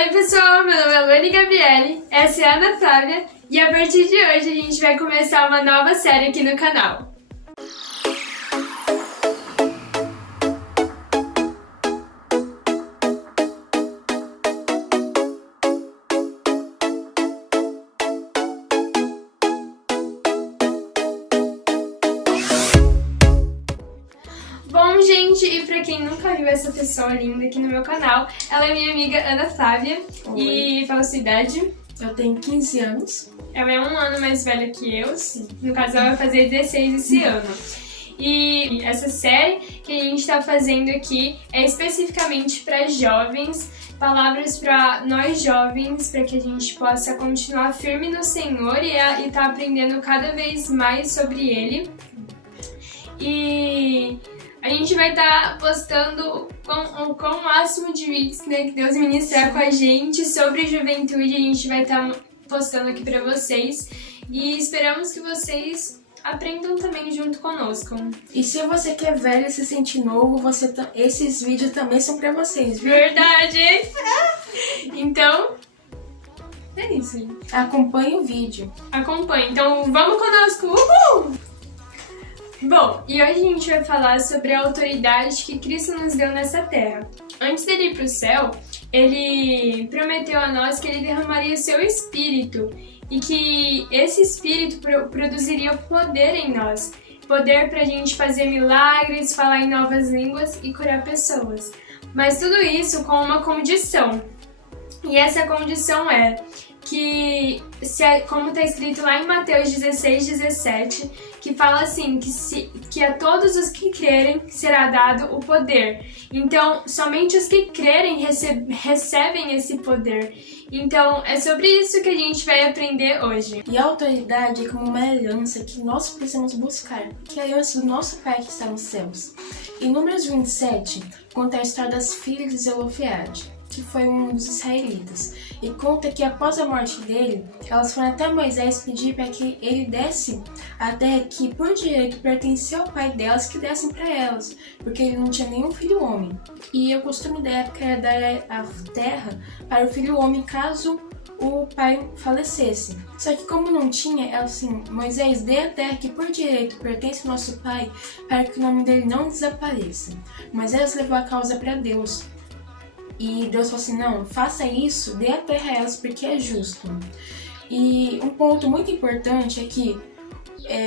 Oi pessoal, meu nome é Luane Gabriele, essa é a Ana Flávia e a partir de hoje a gente vai começar uma nova série aqui no canal. Bom, gente, e pra quem nunca viu essa pessoa linda aqui no meu canal, ela é minha amiga Ana Flávia. Oi. E fala a sua idade. Eu tenho 15 anos. Ela é um ano mais velha que eu, sim. No caso, ela vai fazer 16 esse ano. E essa série que a gente tá fazendo aqui é especificamente para jovens, palavras para nós jovens, para que a gente possa continuar firme no Senhor e tá aprendendo cada vez mais sobre Ele. E a gente vai estar postando com o máximo de vídeos, né, que Deus ministrar com a gente sobre juventude. A gente vai estar postando aqui pra vocês e esperamos que vocês aprendam também junto conosco. E se você que é velho e se sente novo, esses vídeos também são pra vocês, viu? Verdade! Então, é isso. Acompanhe o vídeo. Acompanhe. Então, vamos conosco! Uhul! Bom, e hoje a gente vai falar sobre a autoridade que Cristo nos deu nessa terra. Antes dele ir para o céu, ele prometeu a nós que ele derramaria o seu Espírito e que esse Espírito produziria poder em nós. Poder para a gente fazer milagres, falar em novas línguas e curar pessoas. Mas tudo isso com uma condição. E essa condição é que, como está escrito lá em Mateus 16:17, que fala assim, que a todos os que crerem será dado o poder. Então, somente os que crerem recebem esse poder. Então, é sobre isso que a gente vai aprender hoje. E a autoridade é como uma herança que nós precisamos buscar, que é a herança do nosso Pai que está nos céus. Em Números 27, conta a história das filhas de Zelofeade, que foi um dos israelitas, e conta que após a morte dele, elas foram até Moisés pedir para que ele desse a terra que por direito pertencia ao pai delas, que dessem para elas, porque ele não tinha nenhum filho homem. E o costume da época era dar a terra para o filho homem caso o pai falecesse. Só que como não tinha, ela assim, Moisés, dê a terra que por direito pertence ao nosso pai, para que o nome dele não desapareça. Moisés levou a causa para Deus. E Deus falou assim, não, faça isso, dê a terra a elas porque é justo. E um ponto muito importante é que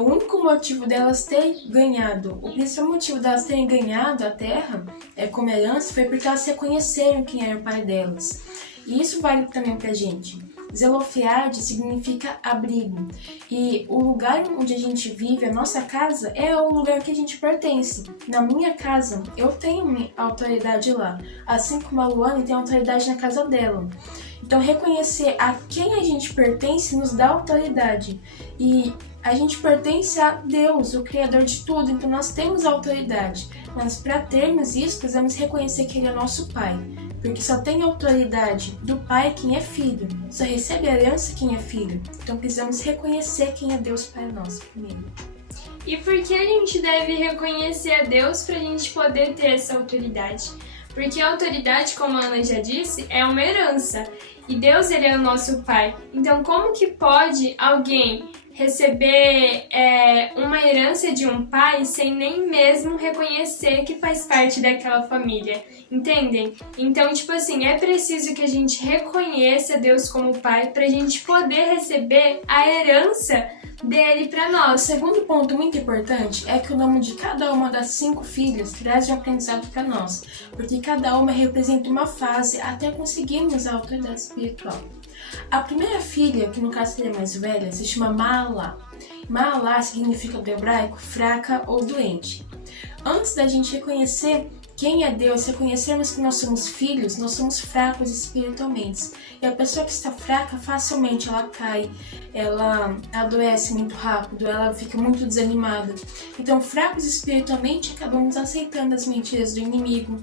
o único motivo delas terem ganhado, o principal motivo delas terem ganhado a terra como herança foi porque elas reconheceram quem era o pai delas. E isso vale também pra gente. Zelofeade significa abrigo, e o lugar onde a gente vive, a nossa casa, é o lugar que a gente pertence. Na minha casa, eu tenho minha autoridade lá, assim como a Luane tem autoridade na casa dela. Então, reconhecer a quem a gente pertence nos dá autoridade, e a gente pertence a Deus, o Criador de tudo, então nós temos autoridade. Mas para termos isso, precisamos reconhecer que Ele é nosso Pai. Porque só tem autoridade do Pai quem é filho, só recebe a herança quem é filho. Então precisamos reconhecer quem é Deus Pai nosso primeiro. E por que a gente deve reconhecer a Deus para a gente poder ter essa autoridade? Porque a autoridade, como a Ana já disse, é uma herança. E Deus, Ele é o nosso Pai. Então como que pode alguém receber uma herança de um pai sem nem mesmo reconhecer que faz parte daquela família, entendem? Então, tipo assim, é preciso que a gente reconheça Deus como pai pra gente poder receber a herança dele pra nós. O segundo ponto muito importante é que o nome de cada uma das 5 filhas traz um aprendizado para nós, porque cada uma representa uma fase até conseguirmos a autoridade espiritual. A primeira filha, que no caso seria mais velha, se chama Maalá. Maalá significa do hebraico fraca ou doente. Antes da gente reconhecer quem é Deus, reconhecermos que nós somos filhos, nós somos fracos espiritualmente. E a pessoa que está fraca, facilmente ela cai, ela adoece muito rápido, ela fica muito desanimada. Então, fracos espiritualmente, acabamos aceitando as mentiras do inimigo,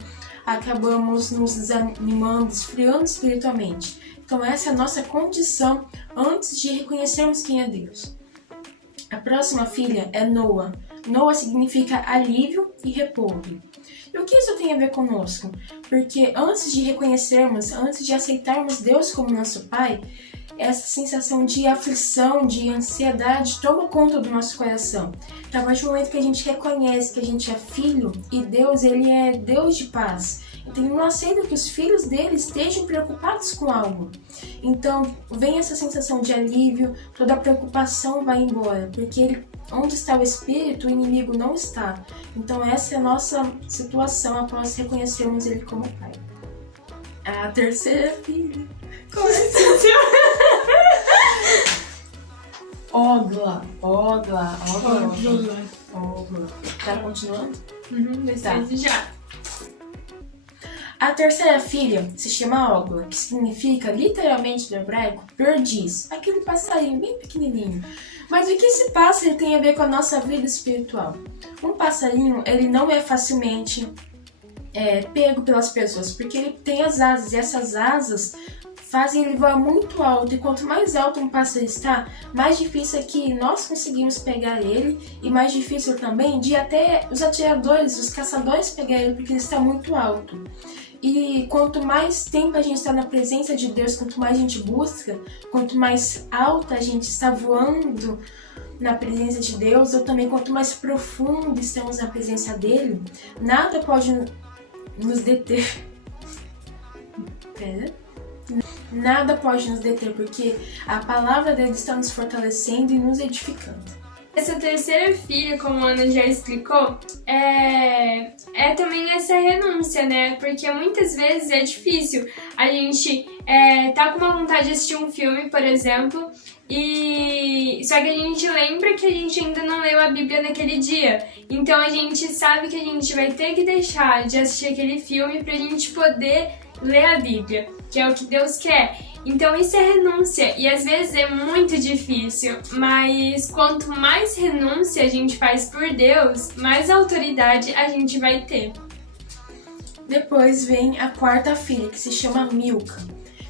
acabamos nos desanimando, esfriando espiritualmente. Então essa é a nossa condição antes de reconhecermos quem é Deus. A próxima filha é Noa. Noa significa alívio e repouso. E o que isso tem a ver conosco? Porque antes de reconhecermos, antes de aceitarmos Deus como nosso Pai, essa sensação de aflição, de ansiedade toma conta do nosso coração. Então, a partir do momento que a gente reconhece que a gente é filho e Deus, ele é Deus de paz. Então, ele não aceita que os filhos dele estejam preocupados com algo. Então, vem essa sensação de alívio, toda a preocupação vai embora, porque onde está o Espírito, o inimigo não está. Então, essa é a nossa situação após reconhecermos ele como Pai. A terceira filha. Como assim? Ogla. Tá continuando? Desde já. A terceira filha se chama Ogla, que significa, literalmente do hebraico, perdiz. Aquele passarinho bem pequenininho. Mas o que esse pássaro tem a ver com a nossa vida espiritual? Um passarinho, ele não é facilmente pego pelas pessoas, porque ele tem as asas, e essas asas fazem ele voar muito alto, e quanto mais alto um pássaro está, mais difícil é que nós conseguimos pegar ele, e mais difícil também de até os atiradores, os caçadores pegar ele, porque ele está muito alto. E quanto mais tempo a gente está na presença de Deus, quanto mais a gente busca, quanto mais alta a gente está voando na presença de Deus, ou também quanto mais profundo estamos na presença dele, nada pode nos deter. Nada pode nos deter, porque a palavra dele está nos fortalecendo e nos edificando. Essa terceira filha, como a Ana já explicou, é também essa renúncia, né? Porque muitas vezes é difícil. A gente tá com uma vontade de assistir um filme, por exemplo, só que a gente lembra que a gente ainda não leu a Bíblia naquele dia. Então a gente sabe que a gente vai ter que deixar de assistir aquele filme pra gente poder ler a Bíblia, que é o que Deus quer. Então isso é renúncia, e às vezes é muito difícil, mas quanto mais renúncia a gente faz por Deus, mais autoridade a gente vai ter. Depois vem a quarta filha, que se chama Milca.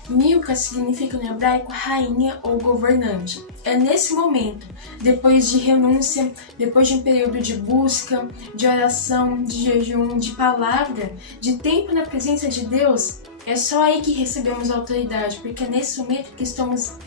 Milca significa no hebraico rainha ou governante. É nesse momento, depois de renúncia, depois de um período de busca, de oração, de jejum, de palavra, de tempo na presença de Deus, é só aí que recebemos a autoridade, porque é nesse momento que estamos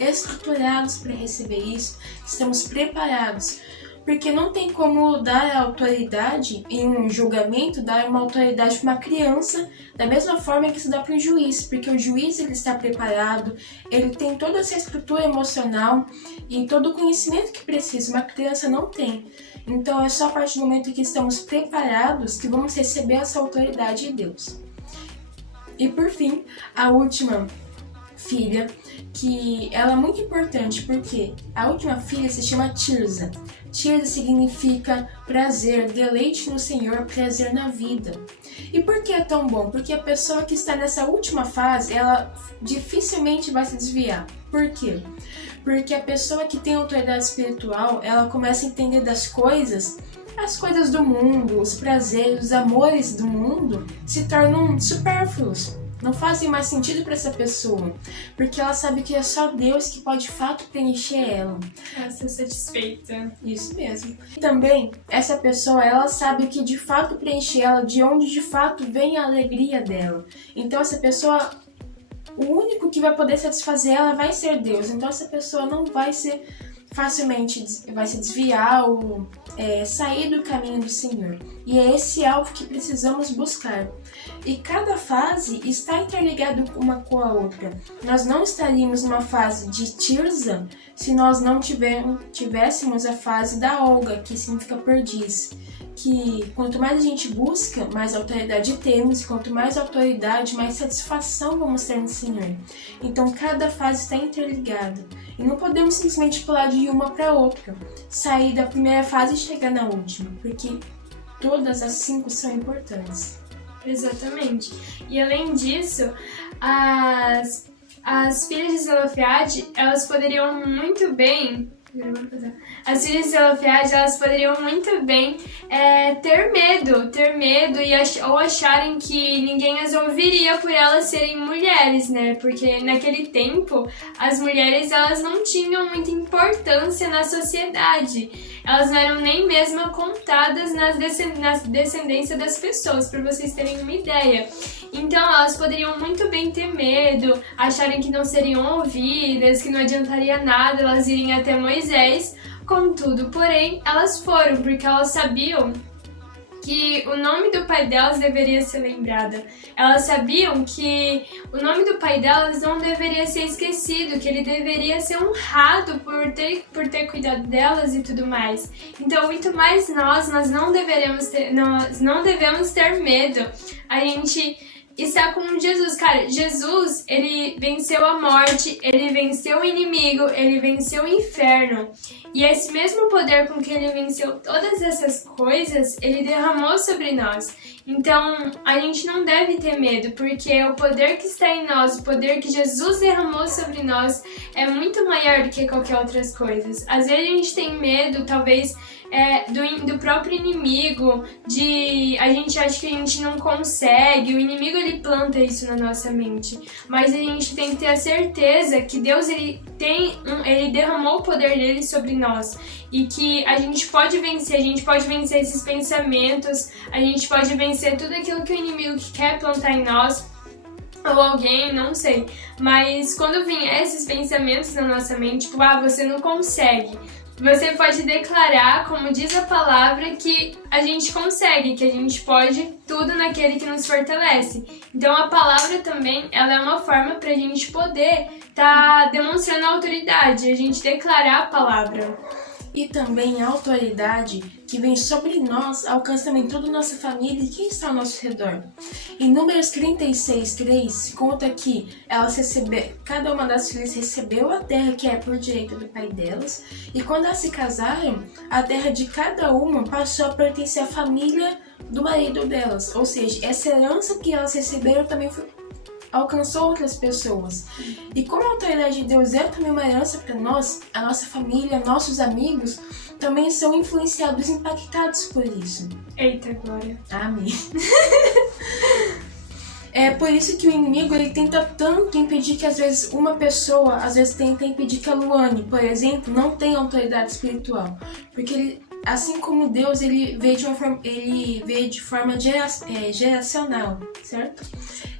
estruturados para receber isso, estamos preparados. Porque não tem como dar a autoridade em um julgamento, dar uma autoridade para uma criança, da mesma forma que se dá para um juiz, porque o juiz ele está preparado, ele tem toda essa estrutura emocional e todo o conhecimento que precisa, uma criança não tem. Então é só a partir do momento que estamos preparados que vamos receber essa autoridade de Deus. E por fim, a última filha, que ela é muito importante, porque a última filha se chama Tirza. Tirza significa prazer, deleite no Senhor, prazer na vida. E por que é tão bom? Porque a pessoa que está nessa última fase, ela dificilmente vai se desviar. Por quê? Porque a pessoa que tem autoridade espiritual, ela começa a entender das coisas, as coisas do mundo, os prazeres, os amores do mundo se tornam supérfluos. Não fazem mais sentido para essa pessoa, porque ela sabe que é só Deus que pode de fato preencher ela. Ela está satisfeita. Isso mesmo. E também, essa pessoa, ela sabe que de fato preenche ela, de onde de fato vem a alegria dela. Então essa pessoa, o único que vai poder satisfazer ela vai ser Deus. Então essa pessoa não vai ser facilmente vai se desviar ou sair do caminho do Senhor. E é esse alvo que precisamos buscar. E cada fase está interligada uma com a outra. Nós não estaríamos numa fase de Tirza se nós não tivéssemos a fase da Olga, que significa perdiz. Que quanto mais a gente busca, mais autoridade temos, e quanto mais autoridade, mais satisfação vamos ter no Senhor. Então cada fase está interligada. E não podemos simplesmente pular de uma para outra, sair da primeira fase e chegar na última, porque todas as 5 são importantes. Exatamente. E além disso, as filhas de Zelofehad, elas poderiam muito bem As filhas de Zelofehad, elas poderiam muito bem ter medo ou acharem que ninguém as ouviria por elas serem mulheres, né? Porque naquele tempo as mulheres elas não tinham muita importância na sociedade. Elas não eram nem mesmo contadas nas descendências das pessoas, para vocês terem uma ideia. Então elas poderiam muito bem ter medo, acharem que não seriam ouvidas, que não adiantaria nada elas irem até Moisés. Contudo, porém, elas foram, porque elas sabiam que o nome do pai delas deveria ser lembrado. Elas sabiam que o nome do pai delas não deveria ser esquecido, que ele deveria ser honrado por ter cuidado delas e tudo mais. Então, muito mais nós não devemos ter medo. A gente está com Jesus, cara. Jesus, ele venceu a morte, ele venceu o inimigo, ele venceu o inferno. E esse mesmo poder com que ele venceu todas essas coisas, ele derramou sobre nós. Então, a gente não deve ter medo, porque o poder que está em nós, o poder que Jesus derramou sobre nós, é muito maior do que qualquer outras coisas. Às vezes a gente tem medo, talvez, do próprio inimigo, a gente acha que a gente não consegue, o inimigo ele planta isso na nossa mente, mas a gente tem que ter a certeza que Deus ele derramou o poder dele sobre nós e que a gente pode vencer esses pensamentos, a gente pode vencer tudo aquilo que o inimigo quer plantar em nós, ou alguém, não sei, mas quando vier esses pensamentos na nossa mente, tipo, você não consegue, você pode declarar, como diz a palavra, que a gente consegue, que a gente pode tudo naquele que nos fortalece. Então a palavra também, ela é uma forma para a gente poder estar demonstrando a autoridade, a gente declarar a palavra. E também a autoridade que vem sobre nós alcança também toda a nossa família e quem está ao nosso redor. Em Números 36:3 conta que cada uma das filhas recebeu a terra que é por direito do pai delas, e quando elas se casaram, a terra de cada uma passou a pertencer à família do marido delas. Ou seja, essa herança que elas receberam também alcançou outras pessoas. E como a autoridade de Deus é também uma herança para nós, a nossa família, nossos amigos também são influenciados e impactados por isso. Eita, glória. Amém. É por isso que o inimigo ele tenta tanto impedir que às vezes uma pessoa, tenta impedir que a Luane, por exemplo, não tenha autoridade espiritual. Porque ele, assim como Deus, ele veio de forma geracional, certo?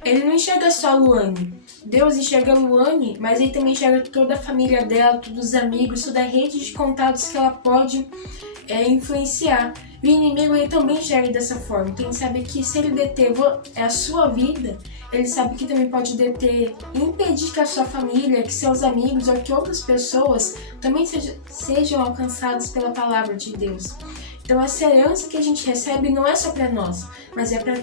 Ele não enxerga só a Luane. Deus enxerga a Luane, mas ele também enxerga toda a família dela, todos os amigos, toda a rede de contatos que ela pode influenciar. E o inimigo ele também enxerga dessa forma. Então ele sabe que se ele deter a sua vida, ele sabe que também pode deter e impedir que a sua família, que seus amigos ou que outras pessoas também sejam alcançados pela palavra de Deus. Então essa herança que a gente recebe não é só para nós, mas é para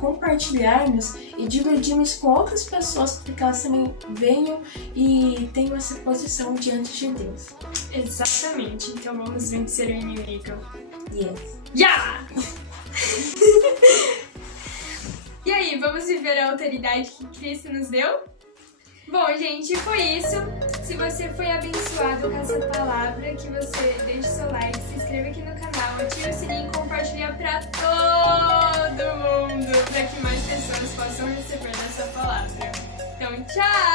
compartilharmos e dividirmos com outras pessoas para que elas também venham e tenham essa posição diante de Deus. Exatamente, então vamos vencer o inimigo. Yes. Yeah! E aí, vamos viver a autoridade que Cristo nos deu? Bom, gente, foi isso. Se você foi abençoado com essa palavra, que você deixe seu like, se inscreva aqui no canal, ative o sininho e compartilhe para todo mundo, para que mais pessoas possam receber essa palavra. Então, tchau!